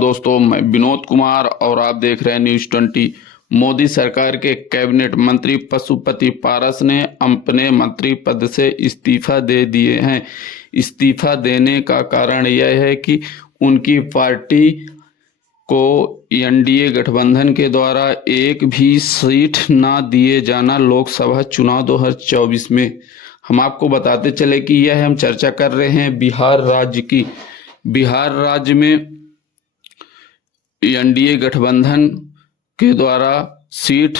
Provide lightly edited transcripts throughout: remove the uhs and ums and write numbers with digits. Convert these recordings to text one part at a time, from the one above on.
दोस्तों, मैं विनोद कुमार और आप देख रहे हैं न्यूज़ 20। मोदी सरकार के कैबिनेट मंत्री पशुपति पारस ने अपने मंत्री पद से इस्तीफा दे दिए हैं। इस्तीफा देने का कारण यह है कि उनकी पार्टी को एनडीए गठबंधन के द्वारा एक भी सीट ना दिए जाना लोकसभा चुनाव 2024 में। हम आपको बताते चले कि यह हम चर्चा कर रहे हैं बिहार राज्य की। बिहार राज्य में एनडीए गठबंधन के द्वारा सीट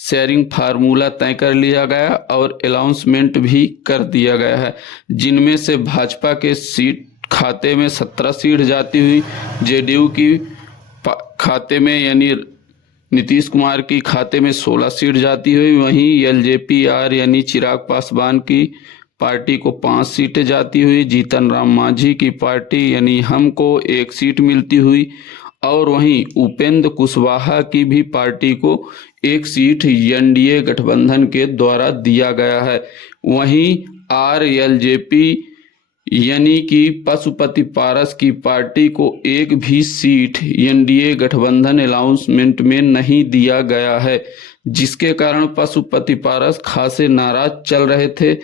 शेयरिंग फार्मूला तय कर लिया गया और अनाउंसमेंट भी कर दिया गया है, जिनमें से भाजपा के सीट खाते में 17 सीट जाती हुई, जेडीयू की खाते में यानी नीतीश कुमार की खाते में 16 सीट जाती हुई, वहीं एलजेपीआर यानी चिराग पासवान की पार्टी को 5 सीटें जाती हुई, जीतन राम मांझी की पार्टी यानी हमको 1 सीट मिलती हुई और वहीं उपेंद्र कुशवाहा की भी पार्टी को 1 सीट एनडीए गठबंधन के द्वारा दिया गया है। वहीं आरएलजेपी यानी कि पशुपति पारस की पार्टी को 1 भी सीट एनडीए गठबंधन अनाउंसमेंट में नहीं दिया गया है, जिसके कारण पशुपति पारस खासे नाराज चल रहे थे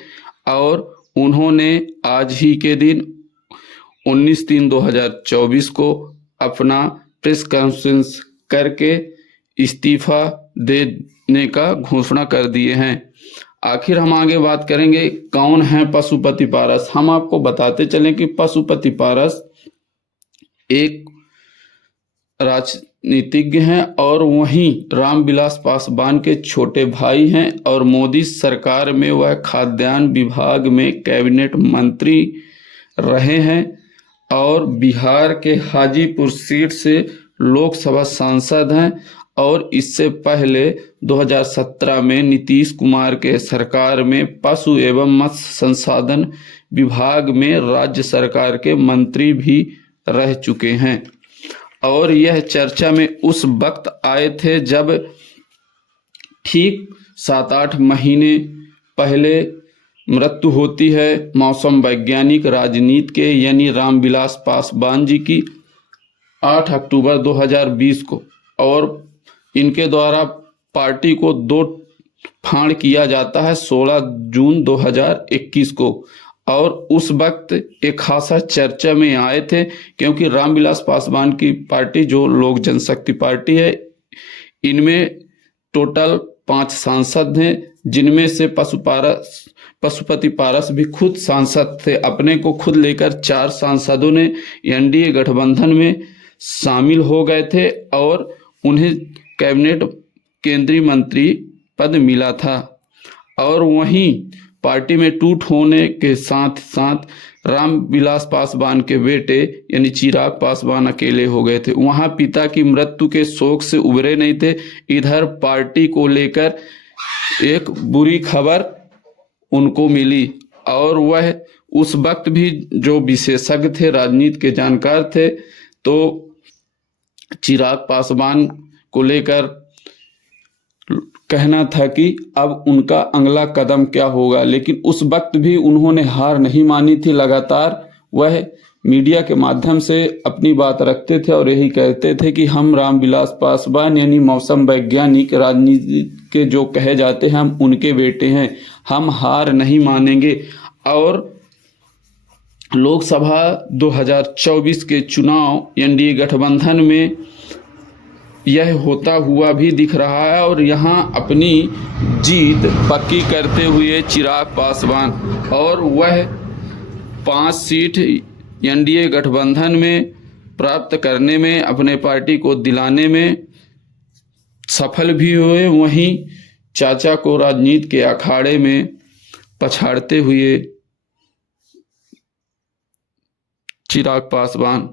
और उन्होंने आज ही के दिन 19/3/2024 को अपना प्रेस कॉन्फ्रेंस करके इस्तीफा देने का घोषणा कर दिए हैं। आखिर हम आगे बात करेंगे कौन है पशुपति पारस। हम आपको बताते चलें कि पशुपति पारस एक राजनीतिज्ञ हैं और वहीं रामविलास पासवान के छोटे भाई हैं और मोदी सरकार में वह खाद्यान्न विभाग में कैबिनेट मंत्री रहे हैं और बिहार के हाजीपुर सीट से लोकसभा सांसद हैं और इससे पहले 2017 में नीतीश कुमार के सरकार में पशु एवं मत्स्य संसाधन विभाग में राज्य सरकार के मंत्री भी रह चुके हैं। और यह चर्चा में उस वक्त आए थे जब ठीक 7-8 महीने पहले मृत्यु होती है मौसम वैज्ञानिक राजनीति के यानी रामविलास पासवान जी की 8 अक्टूबर 2020 को, और इनके द्वारा पार्टी को 2 फाड़ किया जाता है 16 जून 2021 को। और उस वक्त एक खासा चर्चा में आए थे क्योंकि रामविलास पासवान की पार्टी जो लोक जनशक्ति पार्टी है, इनमें टोटल 5 सांसद हैं, जिनमें से पशुपति पारस भी खुद सांसद थे। अपने को खुद लेकर 4 सांसदों ने एनडीए गठबंधन में शामिल हो गए थे और उन्हें कैबिनेट केंद्रीय मंत्री पद मिला था। और वहीं पार्टी में टूट होने के साथ साथ रामविलास पासवान के बेटे यानी चिराग पासवान अकेले हो गए थे। वहां पिता की मृत्यु के शोक से उबरे नहीं थे। इधर पार्टी को लेकर एक बुरी खबर उनको मिली और वह उस वक्त भी जो विशेषज्ञ थे, राजनीति के जानकार थे, तो चिराग पासवान को लेकर कहना था कि अब उनका अगला कदम क्या होगा। लेकिन उस वक्त भी उन्होंने हार नहीं मानी थी। लगातार वह मीडिया के माध्यम से अपनी बात रखते थे और यही कहते थे कि हम रामविलास पासवान यानी मौसम वैज्ञानिक राजनीति के जो कहे जाते हैं, हम उनके बेटे हैं, हम हार नहीं मानेंगे। और लोकसभा 2024 के चुनाव एनडीए गठबंधन में यह होता हुआ भी दिख रहा है और यहाँ अपनी जीत पक्की करते हुए चिराग पासवान और वह 5 सीट एनडीए गठबंधन में प्राप्त करने में, अपने पार्टी को दिलाने में सफल भी हुए। वहीं चाचा को राजनीति के अखाड़े में पछाड़ते हुए चिराग पासवान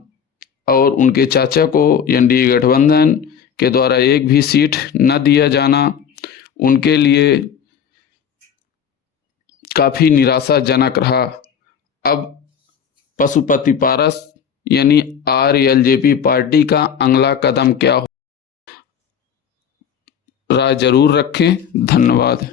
और उनके चाचा को एनडीए गठबंधन के द्वारा 1 भी सीट न दिया जाना उनके लिए काफ़ी निराशाजनक रहा। अब पशुपति पारस यानी आरएलजेपी पार्टी का अगला कदम क्या हो, राय जरूर रखें। धन्यवाद।